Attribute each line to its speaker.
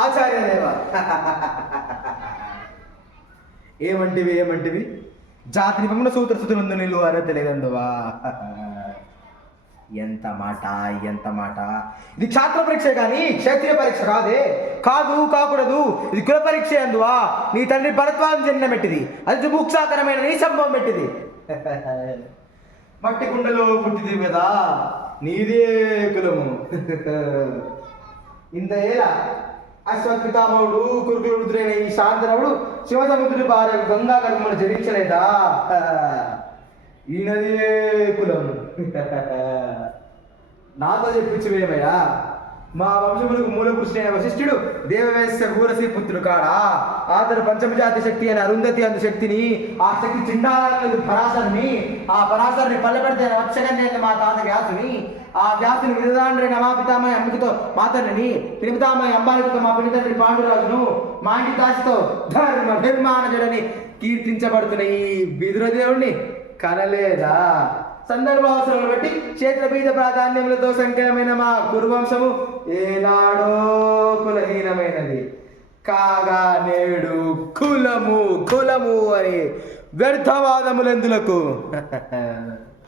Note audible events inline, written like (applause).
Speaker 1: ఆచార్యదేవ ఏమంటివి ఏమంటివి? జాతిని పమ్మన సూత్రసుతులందు నిల్లు అర్హత ఎంత మాట ఎంత మాట. ఇది క్షాత్ర పరీక్ష కానీ క్షత్రియ పరీక్ష కాదే. కాదు కాకూడదు. ఇది కుల పరీక్ష అందువా. నీ తండ్రి భరద్వాజం జన్మ పెట్టింది. అది ముక్షాకరమైన నీ సంభవం పెట్టింది. మట్టి కుండలో పుట్టిది కదా. నీదే కులము. ఇంత ఏలా అశ్వత్పితామవుడు కురుకులు రుద్రైన ఈ శాంతనవుడు శివసముద్రుడి భార్య గంగా కర్మను జరించలేదా ఈయనదే కులం. (laughs) నాతో చెప్పించవేమయ్యా మా వంశములకు మూల పురుషుడైన వశిష్ఠుడు దేవవేశ కూరసి పుత్రుడు కాడా? అతను పంచమజాతి శక్తి అని అరుంధతి అందు శక్తిని ఆ శక్తి చిండాలని పరాశరిని ఆ పరాశరిని పల్లెపెడితే వత్సకన్య మా తాత వ్యాసుని ఆ వ్యాసుని విధాండ్రైన మా పితామయ అమ్మికతో మా తండ్రిని పితామయ అంబాలికతో మా పినితండ్రి పాండురాజును మా ఇంటి దాసితో ధర్మ నిర్మాణజుడని కీర్తించబడుతున్న ఈ బిదురదేవుణ్ణి కనలేదా? సందర్భావసరాలు బట్టి క్షేత్ర బీజ ప్రాధాన్యములతో సంకరమైన మా కురువంశము ఏనాడో కులహీనమైనది. కాగా నేడు కులము కులము అని వ్యర్థవాదములెందులకు? (laughs)